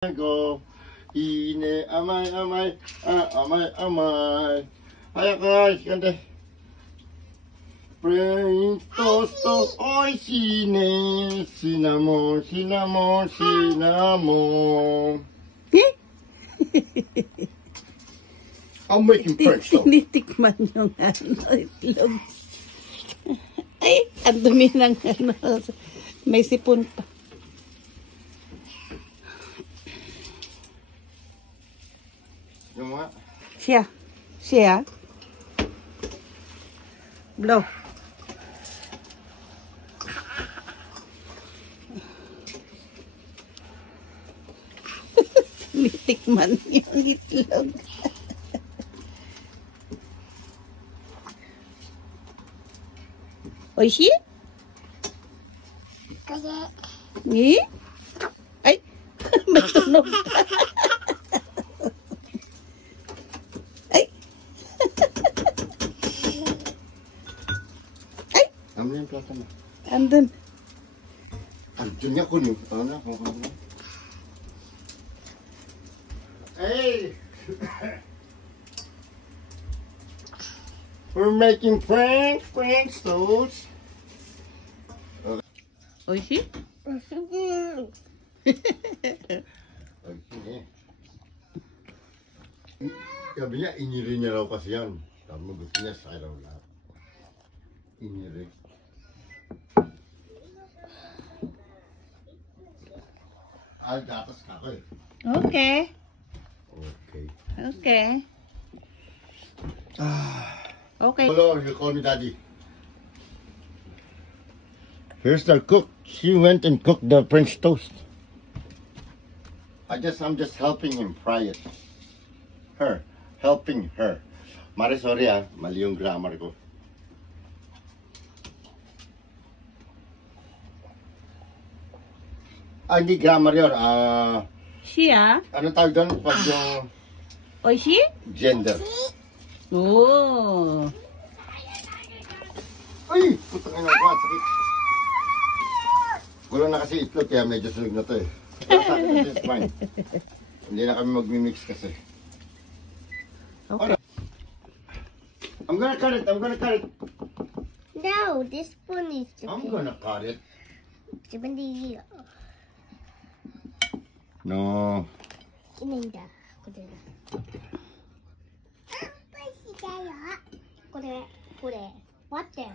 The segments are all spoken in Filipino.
Go. Ine, amay, amay, amay, amay. Hi guys, ganda. Brain toast, oy, sine, cinnamon, cinnamon, cinnamon. I'm making French toast. Tinitikman yung itlog. Ay, ang dumi ng may sipon pa. Yung nga. Siya. Blow. Tinitikman yung itlog. Oishi? Ni? Ay, may tunog pa. Ay. Ay. Ano yung plato mo? Andun. Andun niya ko niyo. Ano? Hey! We're making French toast. Oishi? Okay. Sabi niya, iniri niya raw kasi yan. Sabi mo, gusto niya sa raw lahat. Iniri. Ay, gatas ka ko eh. Okay. Okay. Okay. Okay. Hello, you call me daddy. Here's the cook. She went and cooked the French toast. I'm just helping him fry it. Helping her. Mari, sorry mali yung grammar ko. Hindi grammar yun. Siya? Ano tawag doon? Pag yung Oishi? gender. Oh. Ay! Putang ina ko, sakit. Wala na kasi itlog kaya medyo sunog na to eh. Pero sa akin, this is fine. Hindi na kami magmi-mix kasi. Okay. I'm gonna cut it. No, this spoon is I'm gonna cut it. Hindi. No. Ininda. Kore. Butter.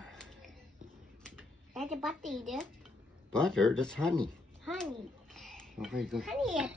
That's butter. Butter? That's honey. Honey. Okay, good. Honey.